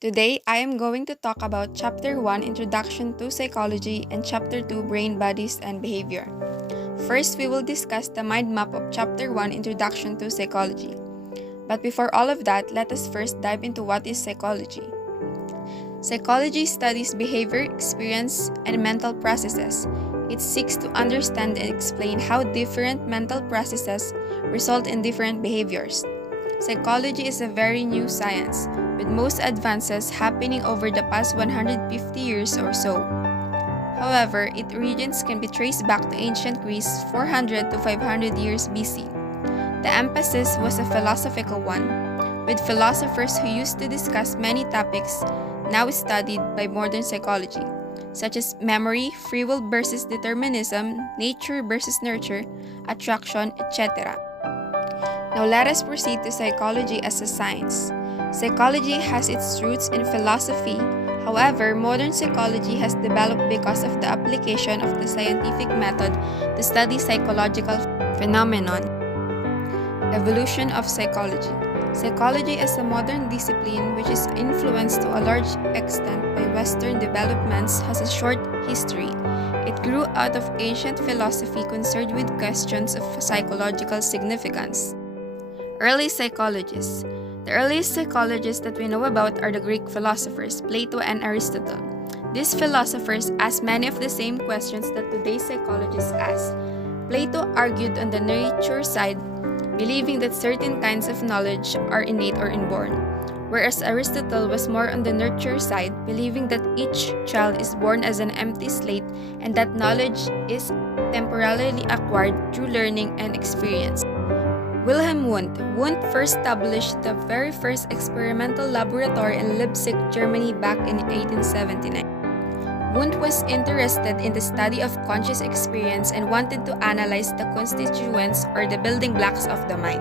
Today, I am going to talk about Chapter 1 Introduction to Psychology and Chapter 2 Brain, Bodies, and Behavior. First, we will discuss the mind map of Chapter 1 Introduction to Psychology. But before all of that, let us first dive into what is psychology. Psychology studies behavior, experience, and mental processes. It seeks to understand and explain how different mental processes result in different behaviors. Psychology is a very new science, with most advances happening over the past 150 years or so. However, its origins can be traced back to ancient Greece 400 to 500 years BC. The emphasis was a philosophical one, with philosophers who used to discuss many topics now studied by modern psychology, such as memory, free will versus determinism, nature versus nurture, attraction, etc. Now let us proceed to psychology as a science. Psychology has its roots in philosophy. However, modern psychology has developed because of the application of the scientific method to study psychological phenomenon. Evolution of psychology. Psychology as a modern discipline which is influenced to a large extent by Western developments has a short history. It grew out of ancient philosophy concerned with questions of psychological significance. Early psychologists. The earliest psychologists that we know about are the Greek philosophers, Plato and Aristotle. These philosophers asked many of the same questions that today's psychologists ask. Plato argued on the nature side, believing that certain kinds of knowledge are innate or inborn, whereas Aristotle was more on the nurture side, believing that each child is born as an empty slate and that knowledge is temporarily acquired through learning and experience. Wilhelm Wundt. Wundt first established the very first experimental laboratory in Leipzig, Germany back in 1879. Wundt was interested in the study of conscious experience and wanted to analyze the constituents or the building blocks of the mind.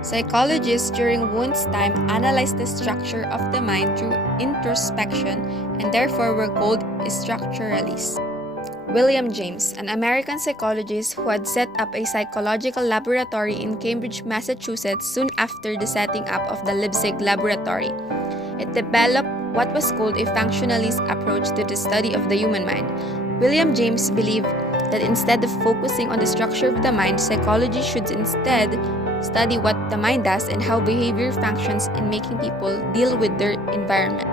Psychologists during Wundt's time analyzed the structure of the mind through introspection and therefore were called structuralists. William James, an American psychologist who had set up a psychological laboratory in Cambridge, Massachusetts soon after the setting up of the Leipzig laboratory. It developed what was called a functionalist approach to the study of the human mind. William James believed that instead of focusing on the structure of the mind, psychology should instead study what the mind does and how behavior functions in making people deal with their environment.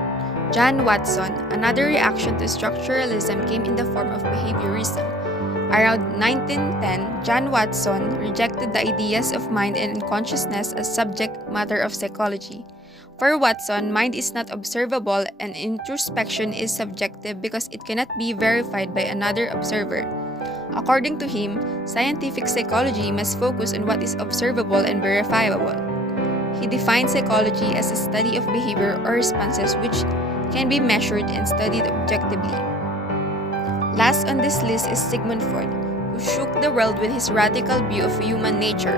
John Watson. Another reaction to structuralism came in the form of behaviorism. Around 1910, John Watson rejected the ideas of mind and consciousness as subject matter of psychology. For Watson, mind is not observable and introspection is subjective because it cannot be verified by another observer. According to him, scientific psychology must focus on what is observable and verifiable. He defined psychology as a study of behavior or responses which can be measured and studied objectively. Last on this list is Sigmund Freud, who shook the world with his radical view of human nature.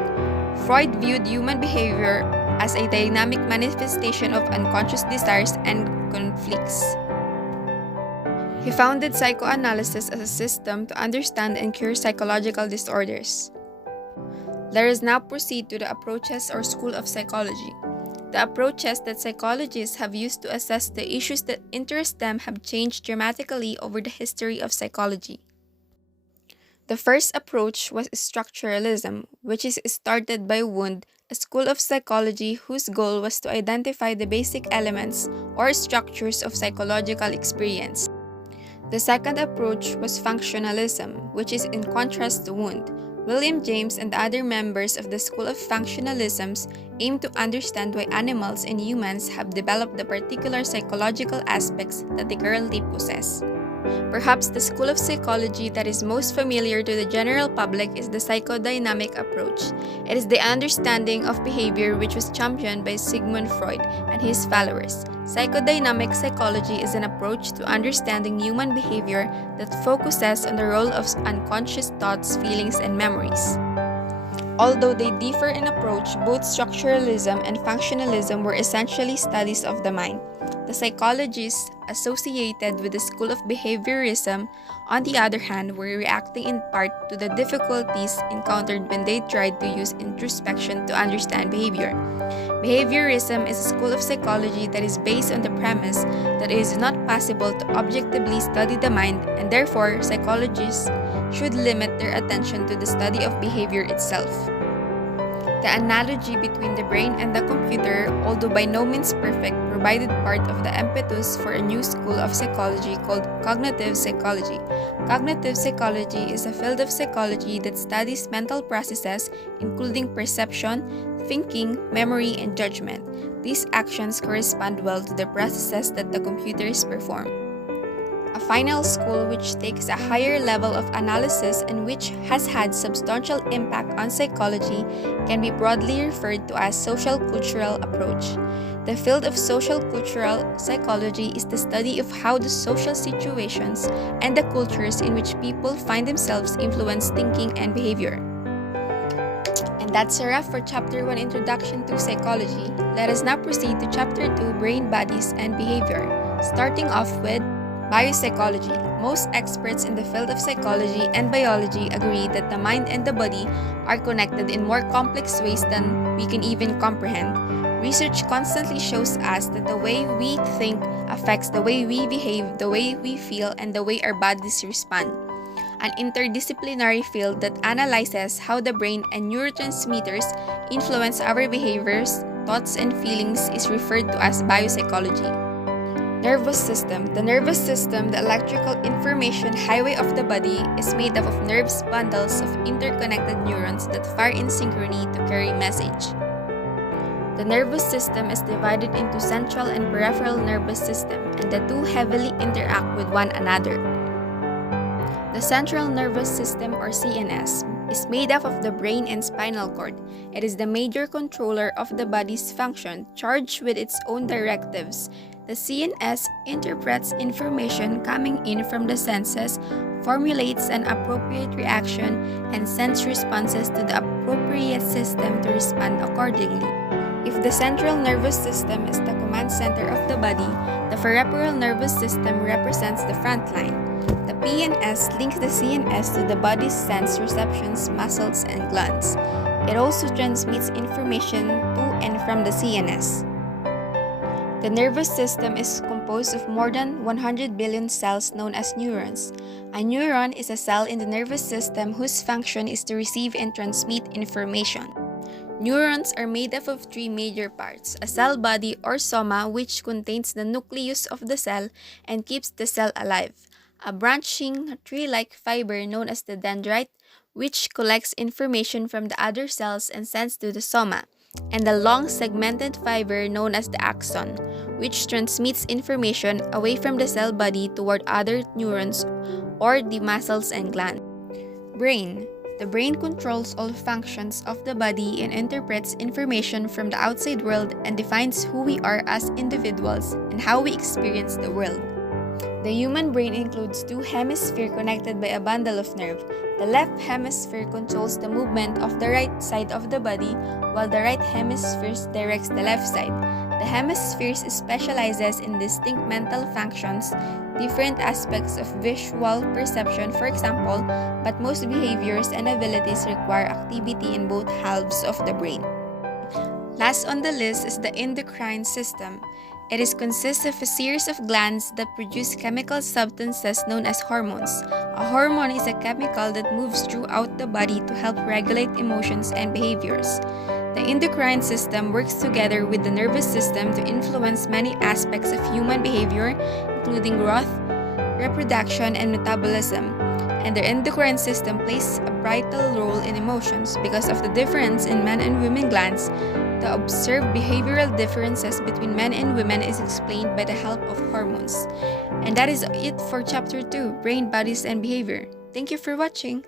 Freud viewed human behavior as a dynamic manifestation of unconscious desires and conflicts. He founded psychoanalysis as a system to understand and cure psychological disorders. Let us now proceed to the approaches or school of psychology. The approaches that psychologists have used to assess the issues that interest them have changed dramatically over the history of psychology. The first approach was structuralism, which is started by Wundt, a school of psychology whose goal was to identify the basic elements or structures of psychological experience. The second approach was functionalism, which is in contrast to Wundt. William James and other members of the school of functionalism aim to understand why animals and humans have developed the particular psychological aspects that they currently possess. Perhaps the school of psychology that is most familiar to the general public is the psychodynamic approach. It is the understanding of behavior which was championed by Sigmund Freud and his followers. Psychodynamic psychology is an approach to understanding human behavior that focuses on the role of unconscious thoughts, feelings, and memories. Although they differ in approach, both structuralism and functionalism were essentially studies of the mind. The psychologists associated with the school of behaviorism, on the other hand, were reacting in part to the difficulties encountered when they tried to use introspection to understand behavior. Behaviorism is a school of psychology that is based on the premise that it is not possible to objectively study the mind, and therefore psychologists should limit their attention to the study of behavior itself. The analogy between the brain and the computer, although by no means perfect, provided part of the impetus for a new school of psychology called cognitive psychology. Cognitive psychology is a field of psychology that studies mental processes, including perception, thinking, memory, and judgment. These actions correspond well to the processes that the computers perform. A final school which takes a higher level of analysis and which has had substantial impact on psychology can be broadly referred to as social-cultural approach. The field of social-cultural psychology is the study of how the social situations and the cultures in which people find themselves influence thinking and behavior. And that's a wrap for Chapter 1 Introduction to Psychology. Let us now proceed to Chapter 2 Brain, Bodies, and Behavior, starting off with biopsychology. Most experts in the field of psychology and biology agree that the mind and the body are connected in more complex ways than we can even comprehend. Research constantly shows us that the way we think affects the way we behave, the way we feel, and the way our bodies respond. An interdisciplinary field that analyzes how the brain and neurotransmitters influence our behaviors, thoughts, and feelings is referred to as biopsychology. Nervous system. The nervous system, the electrical information highway of the body, is made up of nerves, bundles of interconnected neurons that fire in synchrony to carry message. The nervous system is divided into central and peripheral nervous system, and the two heavily interact with one another. The central nervous system, or CNS, is made up of the brain and spinal cord. It is the major controller of the body's function, charged with its own directives. The CNS interprets information coming in from the senses, formulates an appropriate reaction, and sends responses to the appropriate system to respond accordingly. If the central nervous system is the command center of the body, the peripheral nervous system represents the front line. The PNS links the CNS to the body's sense receptions, muscles, and glands. It also transmits information to and from the CNS. The nervous system is composed of more than 100 billion cells known as neurons. A neuron is a cell in the nervous system whose function is to receive and transmit information. Neurons are made up of three major parts: a cell body or soma, which contains the nucleus of the cell and keeps the cell alive; a branching tree-like fiber known as the dendrite, which collects information from the other cells and sends to the soma; and the long segmented fiber known as the axon, which transmits information away from the cell body toward other neurons or the muscles and glands. Brain. The brain controls all functions of the body and interprets information from the outside world and defines who we are as individuals and how we experience the world. The human brain includes two hemispheres connected by a bundle of nerve. The left hemisphere controls the movement of the right side of the body, while the right hemisphere directs the left side. The hemispheres specializes in distinct mental functions, different aspects of visual perception, for example, but most behaviors and abilities require activity in both halves of the brain. Last on the list is the endocrine system. It consists of a series of glands that produce chemical substances known as hormones. A hormone is a chemical that moves throughout the body to help regulate emotions and behaviors. The endocrine system works together with the nervous system to influence many aspects of human behavior, including growth, reproduction, and metabolism. And the endocrine system plays a vital role in emotions. Because of the difference in men and women glands, the observed behavioral differences between men and women is explained by the help of hormones. And that is it for Chapter 2, Brain, Bodies, and Behavior. Thank you for watching.